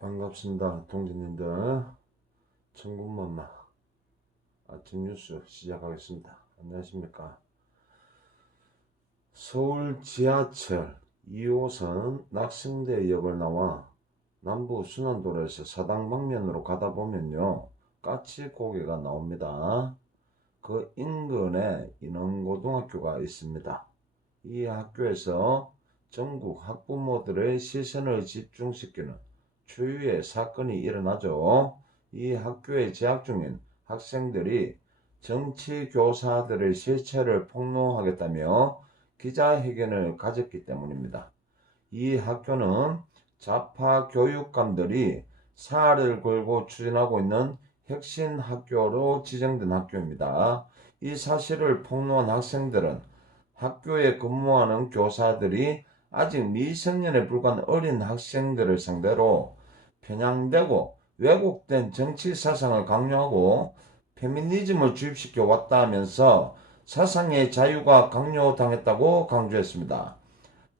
반갑습니다. 동지님들. 천군만마 아침 뉴스 시작하겠습니다. 안녕하십니까. 서울 지하철 2호선 낙성대역을 나와 남부 순환도로에서 사당 방면으로 가다 보면요, 까치고개가 나옵니다. 그 인근에 인원고등학교가 있습니다. 이 학교에서 전국 학부모들의 시선을 집중시키는 추유의 사건이 일어나죠. 이 학교에 재학 중인 학생들이 정치교사들의 실체를 폭로하겠다며 기자회견을 가졌기 때문입니다. 이 학교는 좌파 교육감들이 살을 걸고 추진하고 있는 혁신학교로 지정된 학교입니다. 이 사실을 폭로한 학생들은 학교에 근무하는 교사들이 아직 미성년에 불과한 어린 학생들을 상대로 편향되고 왜곡된 정치 사상을 강요하고 페미니즘을 주입시켜 왔다 하면서 사상의 자유가 강요당했다고 강조했습니다.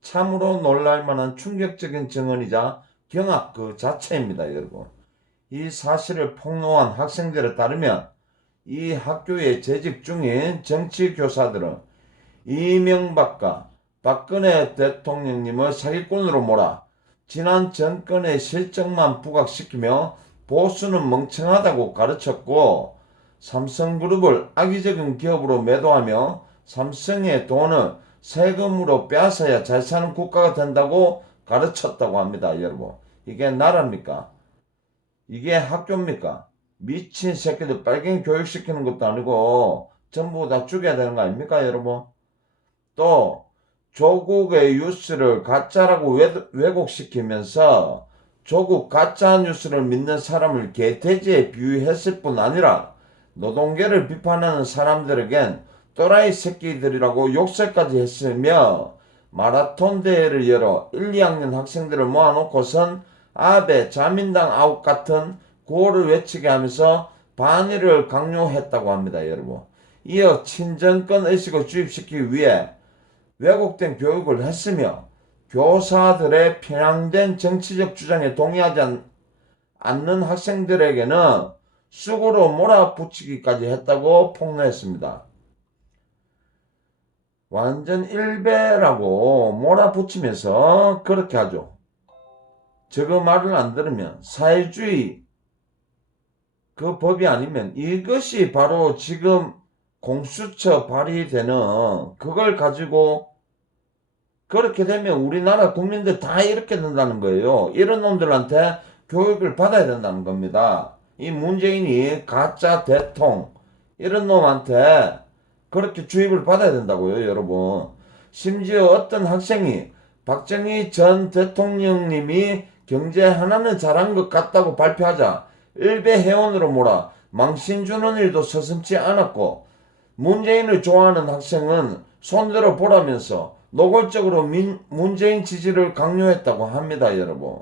참으로 놀랄만한 충격적인 증언이자 경악 그 자체입니다, 여러분. 이 사실을 폭로한 학생들에 따르면 이 학교에 재직 중인 정치교사들은 이명박과 박근혜 대통령님을 사기꾼으로 몰아 지난 정권의 실정만 부각시키며 보수는 멍청하다고 가르쳤고, 삼성그룹을 악의적인 기업으로 매도하며 삼성의 돈을 세금으로 빼앗아야 잘 사는 국가가 된다고 가르쳤다고 합니다. 여러분, 이게 나라입니까? 이게 학교입니까? 미친 새끼들 빨갱이 교육시키는 것도 아니고 전부 다 죽여야 되는 거 아닙니까, 여러분? 또 조국의 뉴스를 가짜라고 왜곡시키면서 조국 가짜 뉴스를 믿는 사람을 개돼지에 비유했을 뿐 아니라 노동계를 비판하는 사람들에겐 또라이 새끼들이라고 욕설까지 했으며, 마라톤 대회를 열어 1, 2학년 학생들을 모아놓고선 아베 자민당 아웃 같은 구호를 외치게 하면서 반일을 강요했다고 합니다, 여러분. 이어 친정권 의식을 주입시키기 위해 왜곡된 교육을 했으며 교사들의 편향된 정치적 주장에 동의하지 않는 학생들에게는 쑥으로 몰아붙이기까지 했다고 폭로했습니다. 완전 일배라고 몰아붙이면서 그렇게 하죠. 저거 말을 안 들으면 사회주의 그 법이 아니면 이것이 바로 지금 공수처 발의되는 그걸 가지고 그렇게 되면 우리나라 국민들 다 이렇게 된다는 거예요. 이런 놈들한테 교육을 받아야 된다는 겁니다. 이 문재인이 가짜 대통 이런 놈한테 그렇게 주입을 받아야 된다고요, 여러분. 심지어 어떤 학생이 박정희 전 대통령님이 경제 하나는 잘한 것 같다고 발표하자 일베 회원으로 몰아 망신 주는 일도 서슴지 않았고, 문재인을 좋아하는 학생은 손들어 보라면서 노골적으로 문재인 지지를 강요했다고 합니다, 여러분.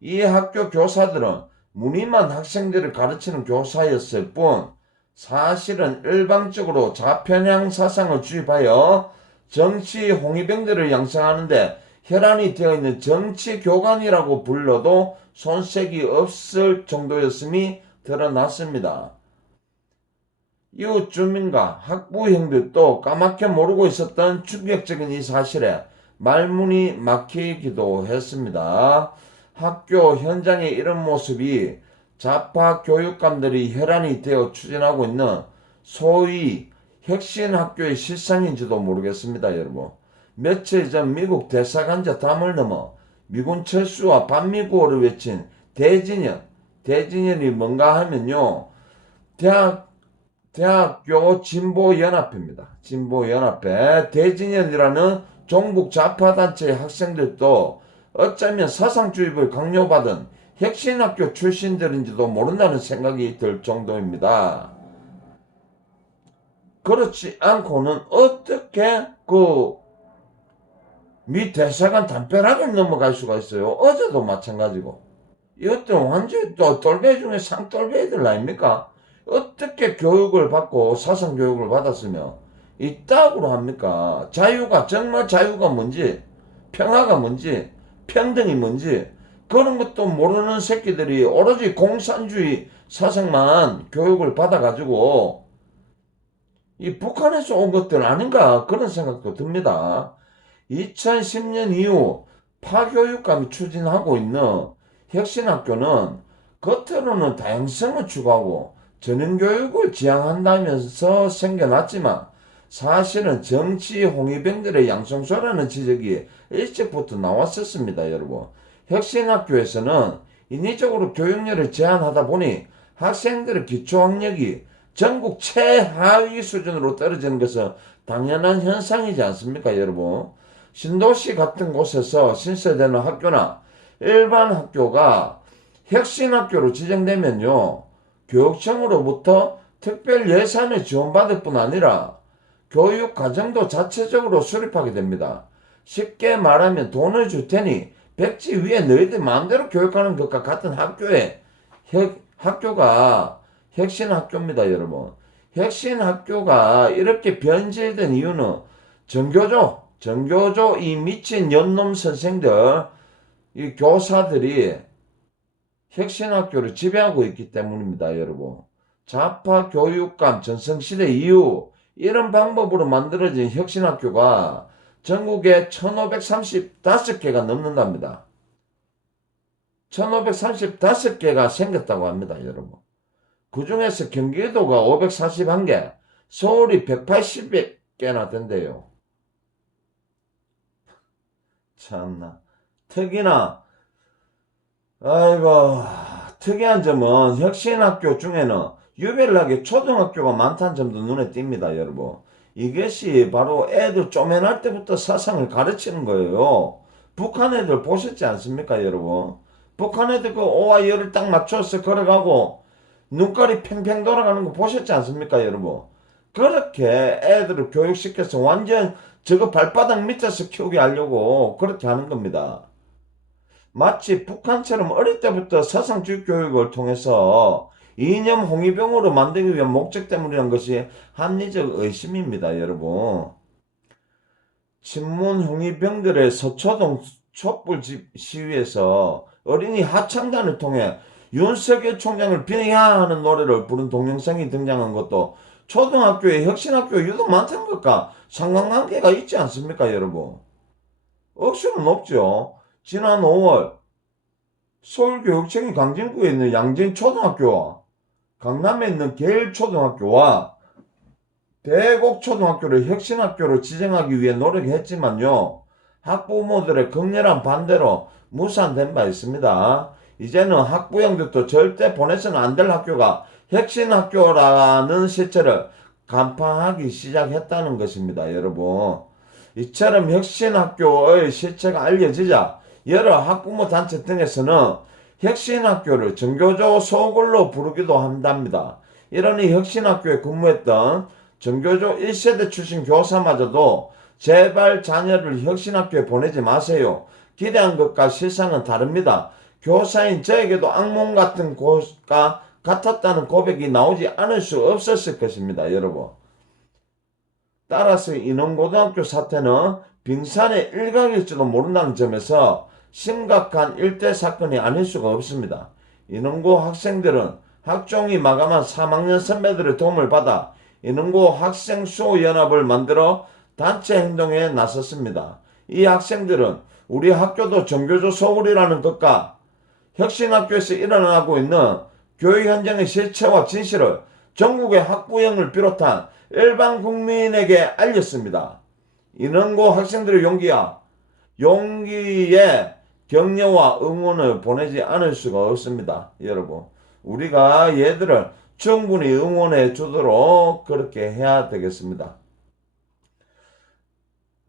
이 학교 교사들은 무늬만 학생들을 가르치는 교사였을 뿐 사실은 일방적으로 좌편향 사상을 주입하여 정치 홍위병들을 양성하는데 혈안이 되어 있는 정치교관이라고 불러도 손색이 없을 정도였음이 드러났습니다. 이웃 주민과 학부 형들도 까맣게 모르고 있었던 충격적인 이 사실에 말문이 막히기도 했습니다. 학교 현장의 이런 모습이 좌파 교육감들이 혈안이 되어 추진하고 있는 소위 혁신학교의 실상인지도 모르겠습니다, 여러분. 며칠 전 미국 대사관자 담을 넘어 미군 철수와 반미구호를 외친 대진연이 뭔가 하면요, 대학교 진보연합회입니다. 진보연합회 대진연이라는 종북 좌파단체의 학생들도 어쩌면 사상주입을 강요받은 혁신학교 출신들인지도 모른다는 생각이 들 정도입니다. 그렇지 않고는 어떻게 미 대사관 담벼락을 넘어갈 수가 있어요. 어제도 마찬가지고. 이것들은 완전히 또 똘베이 중에 상똘베이들 아닙니까? 어떻게 교육을 받고 사상교육을 받았으며 이따구로 합니까? 자유가 정말 자유가 뭔지, 평화가 뭔지, 평등이 뭔지 그런 것도 모르는 새끼들이 오로지 공산주의 사상만 교육을 받아가지고 이 북한에서 온 것들 아닌가 그런 생각도 듭니다. 2010년 이후 파교육감이 추진하고 있는 혁신학교는 겉으로는 다양성을 추구하고 전형교육을 지향한다면서 생겨났지만 사실은 정치 홍위병들의 양성소라는 지적이 일찍부터 나왔었습니다, 여러분. 혁신학교에서는 인위적으로 교육열을 제한하다 보니 학생들의 기초학력이 전국 최하위 수준으로 떨어지는 것은 당연한 현상이지 않습니까, 여러분? 신도시 같은 곳에서 신설되는 학교나 일반 학교가 혁신학교로 지정되면요, 교육청으로부터 특별 예산을 지원받을 뿐 아니라 교육 과정도 자체적으로 수립하게 됩니다. 쉽게 말하면 돈을 줄 테니 백지 위에 너희들 마음대로 교육하는 것과 같은 학교가 혁신학교입니다, 여러분. 혁신학교가 이렇게 변질된 이유는 전교조 이 미친 연놈 선생들, 이 교사들이 혁신학교를 지배하고 있기 때문입니다, 여러분. 좌파 교육감 전성시대 이후 이런 방법으로 만들어진 혁신학교가 전국에 1535개가 넘는답니다. 1535개가 생겼다고 합니다, 여러분. 그 중에서 경기도가 541개, 서울이 180개나 된대요. 참나. 특이한 점은 혁신학교 중에는 유별나게 초등학교가 많다는 점도 눈에 띕니다, 여러분. 이것이 바로 애들 쪼맨할 때부터 사상을 가르치는 거예요. 북한 애들 보셨지 않습니까, 여러분? 북한 애들 그 오와 열을 딱 맞춰서 걸어가고 눈깔이 팽팽 돌아가는 거 보셨지 않습니까, 여러분? 그렇게 애들을 교육시켜서 완전 저거 발바닥 밑에서 키우게 하려고 그렇게 하는 겁니다. 마치 북한처럼 어릴 때부터 사상주의 교육을 통해서 이념 홍위병으로 만들기 위한 목적 때문이라는 것이 합리적 의심입니다, 여러분. 친문 홍위병들의 서초동 촛불 시위에서 어린이 합창단을 통해 윤석열 총장을 비하하는 노래를 부른 동영상이 등장한 것도 초등학교에 혁신학교 유독 많다는 것과 상관관계가 있지 않습니까, 여러분? 억수는 없죠. 지난 5월 서울교육청이 강진구에 있는 양진초등학교와 강남에 있는 계일초등학교와 대곡초등학교를 혁신학교로 지정하기 위해 노력했지만요, 학부모들의 극렬한 반대로 무산된 바 있습니다. 이제는 학부형들도 절대 보내서는 안 될 학교가 혁신학교라는 실체를 간파하기 시작했다는 것입니다, 여러분. 이처럼 혁신학교의 실체가 알려지자 여러 학부모 단체 등에서는 혁신학교를 전교조 소굴로 부르기도 한답니다. 이러니 혁신학교에 근무했던 전교조 1세대 출신 교사마저도 제발 자녀를 혁신학교에 보내지 마세요. 기대한 것과 실상은 다릅니다. 교사인 저에게도 악몽 같은 곳과 같았다는 고백이 나오지 않을 수 없었을 것입니다, 여러분. 따라서 인원고등학교 사태는 빙산의 일각일지도 모른다는 점에서 심각한 일대 사건이 아닐 수가 없습니다. 인원고 학생들은 학종이 마감한 3학년 선배들의 도움을 받아 인원고 학생수호연합을 만들어 단체 행동에 나섰습니다. 이 학생들은 우리 학교도 전교조 소굴이라는 것과 혁신학교에서 일어나고 있는 교육 현장의 실체와 진실을 전국의 학부형을 비롯한 일반 국민에게 알렸습니다. 인원고 학생들의 용기에 격려와 응원을 보내지 않을 수가 없습니다, 여러분. 우리가 얘들을 충분히 응원해 주도록 그렇게 해야 되겠습니다.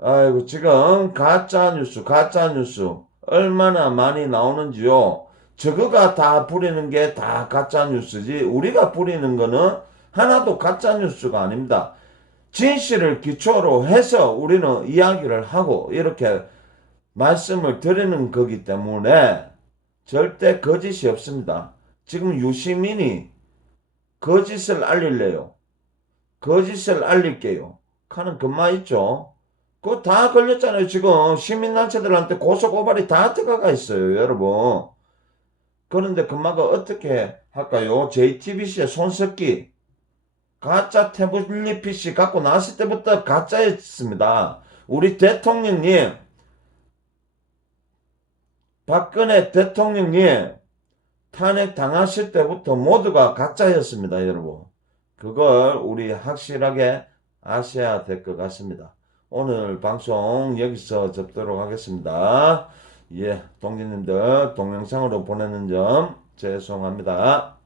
아이고, 지금 가짜뉴스 얼마나 많이 나오는지요. 저거가 다 부리는 게 다 가짜뉴스지, 우리가 부리는 거는 하나도 가짜뉴스가 아닙니다. 진실을 기초로 해서 우리는 이야기를 하고 이렇게 말씀을 드리는 거기 때문에 절대 거짓이 없습니다. 지금 유시민이 거짓을 알릴래요. 거짓을 알릴게요. 하는 그말 있죠. 그거 다 걸렸잖아요. 지금 시민단체들한테 고소고발이 다 들어가 있어요, 여러분. 그런데 금마가 어떻게 할까요? JTBC의 손석기 가짜 태블릿 PC 갖고 나왔을 때부터 가짜였습니다. 우리 대통령님, 박근혜 대통령님 탄핵 당하실 때부터 모두가 가짜였습니다, 여러분. 그걸 우리 확실하게 아셔야 될 것 같습니다. 오늘 방송 여기서 접도록 하겠습니다. 예, 동지님들 동영상으로 보내는 점 죄송합니다.